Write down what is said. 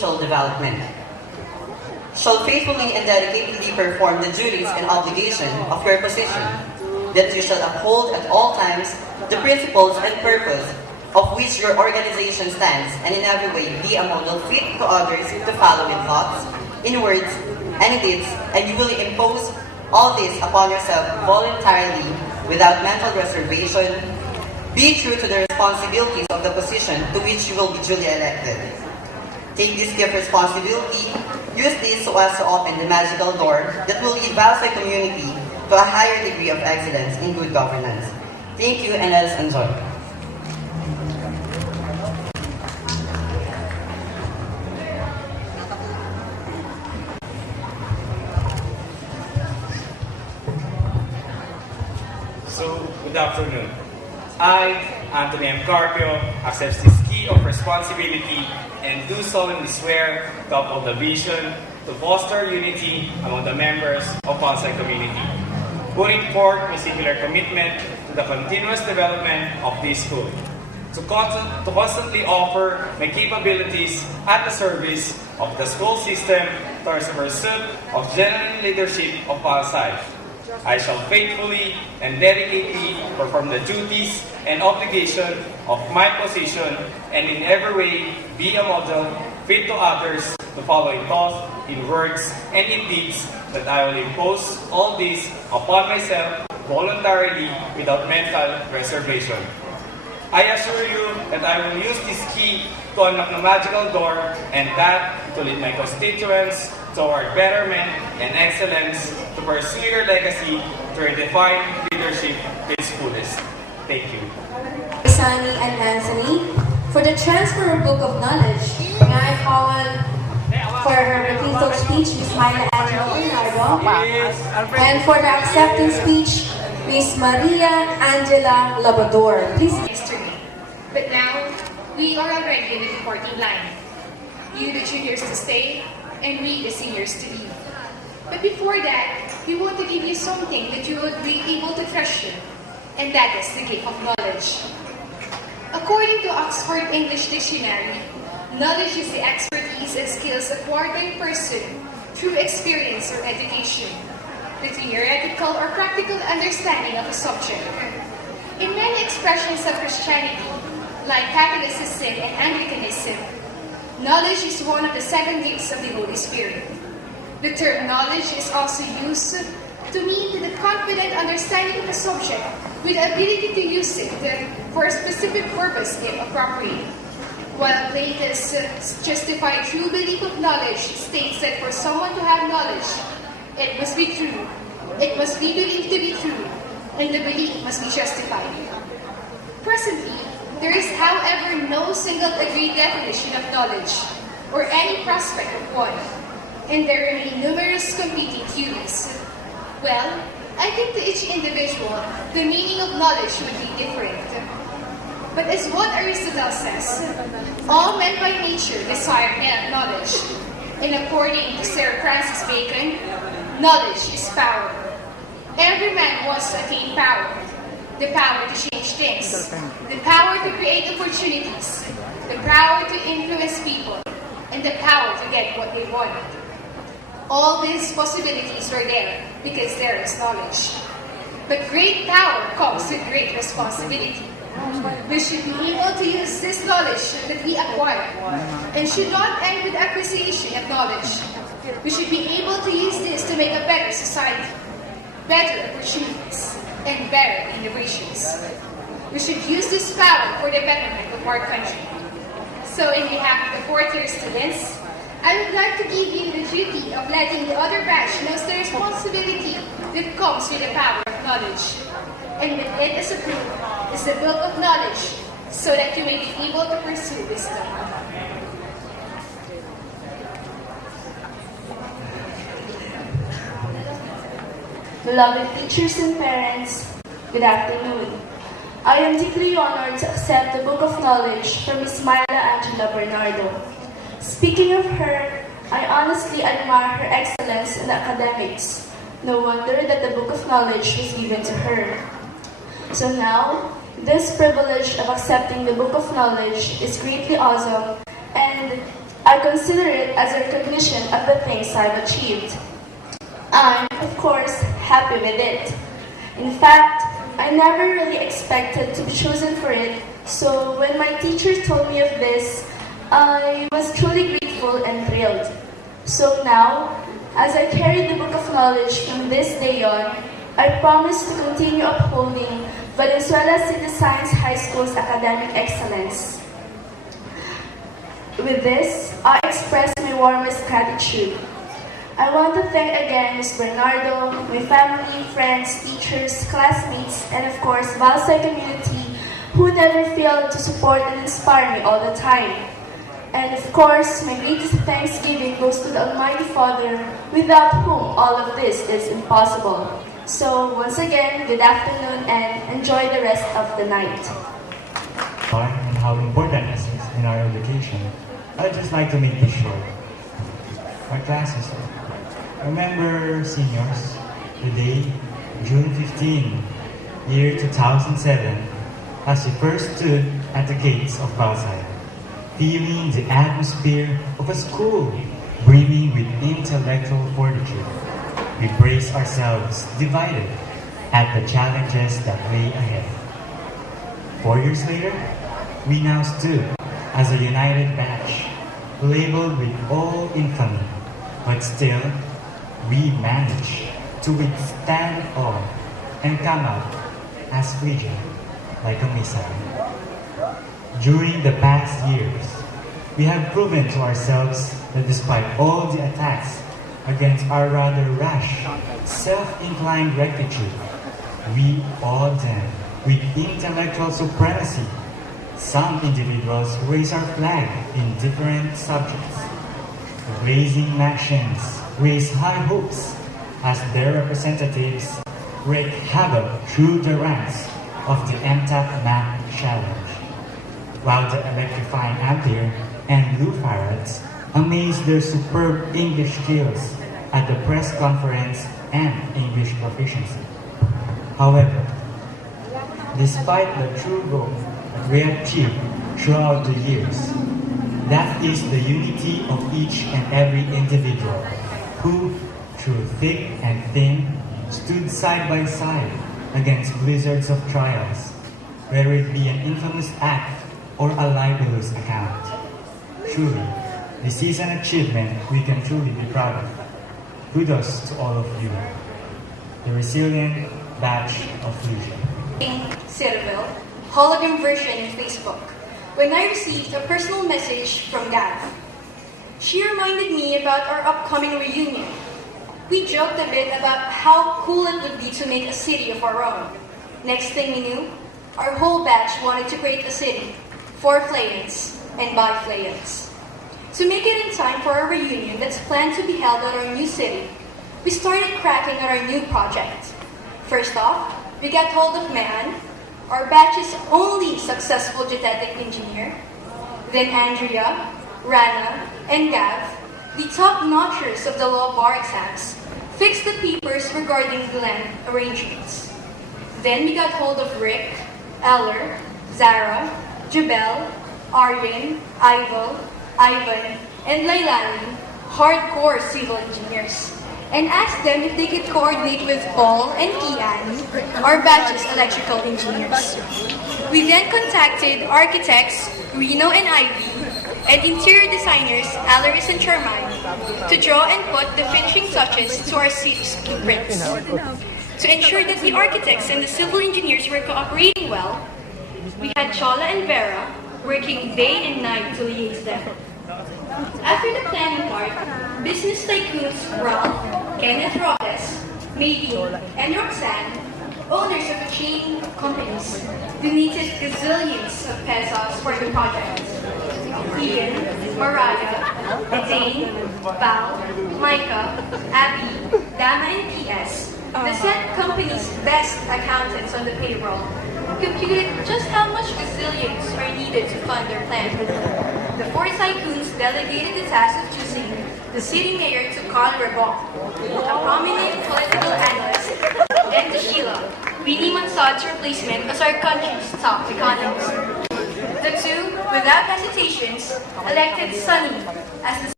social development. Shall faithfully and dedicatedly perform the duties and obligation of your position, that you shall uphold at all times the principles and purpose of which your organization stands, and in every way be a model fit to others to follow in thoughts, in words, and in deeds, and you will impose all this upon yourself voluntarily, without mental reservation. Be true to the responsibilities of the position to which you will be duly elected. Take this gift of responsibility, use this so as to open the magical door that will lead Valsoy community to a higher degree of excellence in good governance. Thank you, and let us enjoy. So, good afternoon. I, Anthony M. Carpio, accept this key of responsibility and do solemnly swear to uphold the vision to foster unity among the members of Valsoy community, putting forth a singular commitment to the continuous development of this school, to constantly offer my capabilities at the service of the school system towards the pursuit of genuine leadership of Valsoy. I shall faithfully and dedicatedly perform the duties and obligation of my position, and in every way be a model fit to others to follow in thought, in words, and in deeds, that I will impose all this upon myself voluntarily without mental reservation. I assure you that I will use this key to unlock the magical door, and that to lead my constituents toward betterment and excellence, to pursue your legacy, to redefine leadership to its fullest. Thank you. Sunny and Anthony, for the transfer of Book of Knowledge, may I call on for her betrothal speech, Ms. Myla Angela Bernardo, and for the acceptance speech, Ms. Maria Angela Labrador. Please. Yesterday. But now, we are already in the reporting line. You, the juniors, to stay, and we, the seniors, to leave. But before that, we want to give you something that you would be able to treasure, and that is the gift of knowledge. According to Oxford English Dictionary, knowledge is the expertise and skills acquired by a person through experience or education, the theoretical or practical understanding of a subject. In many expressions of Christianity, like Catholicism and Anglicanism, knowledge is one of the 7 gifts of the Holy Spirit. The term knowledge is also used to mean the confident understanding of a subject with the ability to use it for a specific purpose if appropriate. While Plato's justified true belief of knowledge states that for someone to have knowledge, it must be true, it must be believed to be true, and the belief must be justified. Presently, there is, however, no single agreed definition of knowledge, or any prospect of one, and there remain numerous competing theories. Well, I think to each individual, the meaning of knowledge would be different. But as what Aristotle says, all men by nature desire knowledge, and according to Sir Francis Bacon, knowledge is power. Every man wants to attain power. The power to change things, the power to create opportunities, the power to influence people, and the power to get what they want. All these possibilities are there because there is knowledge. But great power comes with great responsibility. We should be able to use this knowledge that we acquire, and should not end with appreciation of knowledge. We should be able to use this to make a better society, better opportunities, and better innovations. We should use this power for the betterment of our country. So, in behalf of the fourth-year students, I would like to give you the duty of letting the other batch know the responsibility that comes with the power of knowledge. And with it as a proof is the book of knowledge, so that you may be able to pursue wisdom. Beloved teachers and parents, good afternoon. I am deeply honored to accept the Book of Knowledge from Ms. Myla Angela Bernardo. Speaking of her, I honestly admire her excellence in academics. No wonder that the Book of Knowledge was given to her. So now, this privilege of accepting the Book of Knowledge is greatly awesome, and I consider it as a recognition of the things I've achieved. I'm, of course, happy with it. In fact, I never really expected to be chosen for it, so when my teacher told me of this, I was truly grateful and thrilled. So now, as I carry the book of knowledge from this day on, I promise to continue upholding Valenzuela City Science High School's academic excellence. With this, I express my warmest gratitude. I want to thank again Ms. Bernardo, my family, friends, teachers, classmates, and of course, Valsai community who never failed to support and inspire me all the time. And of course, my greatest thanksgiving goes to the Almighty Father, without whom all of this is impossible. So once again, good afternoon and enjoy the rest of the night. And how important it is in our education, I'd just like to make this short. Our classes. Remember, seniors, the day, June 15, year 2007, as we first stood at the gates of Valsai, feeling the atmosphere of a school brimming with intellectual fortitude. We brace ourselves, divided, at the challenges that lay ahead. 4 years later, we now stood as a united batch, labeled with all infamy, but still, we managed to withstand all and come out as fleeting like a missile. During the past years, we have proven to ourselves that despite all the attacks against our rather rash, self-inclined rectitude, we awed them with intellectual supremacy. Some individuals raise our flag in different subjects. The blazing nations raise high hopes as their representatives wreak havoc through the ranks of the MTAP Math Challenge, while the electrifying Ampere and Blue Farads amaze their superb English skills at the press conference and English proficiency. However, despite the true goal that we have achieved throughout the years, that is the unity of each and every individual who, through thick and thin, stood side by side against blizzards of trials, whether it be an infamous act or a libelous account. Truly, this is an achievement we can truly be proud of. Kudos to all of you, the resilient batch of legion. Citaville, hologram version in Facebook, when I received a personal message from Gav. She reminded me about our upcoming reunion. We joked a bit about how cool it would be to make a city of our own. Next thing we knew, our whole batch wanted to create a city, for Flayans and by Flayans. To make it in time for our reunion that's planned to be held at our new city, we started cracking on our new project. First off, we got hold of Man, our batch's only successful genetic engineer. Then Andrea, Rana, and Gav, the top-notchers of the law bar exams, fixed the papers regarding the land arrangements. Then we got hold of Rick, Eller, Zara, Jubel, Aryan, Ival, Ivan, and Lailani, hardcore civil engineers, and asked them if they could coordinate with Paul and Kian, our batch's electrical engineers. We then contacted architects Reno and Ivy and interior designers Alaris and Charmani to draw and put the finishing touches to our city's blueprints. To ensure that the architects and the civil engineers were cooperating well, we had Chola and Vera working day and night to liaise them. After the planning part, business tycoons Ralph, Kenneth Robles, Maybe, and Roxanne, owners of a chain of companies, donated gazillions of pesos for the project. Ian, Mariah, Dane, Val, Micah, Abby, Dama, and PS, the said company's best accountants on the payroll, computed just how much gazillions are needed to fund their plan. The four tycoons delegated the task of choosing the city mayor to Carl Rebon, a prominent political analyst, and to Sheila, Winnie Mansad's replacement as our country's top economist. The two without hesitations, elected Sunny as the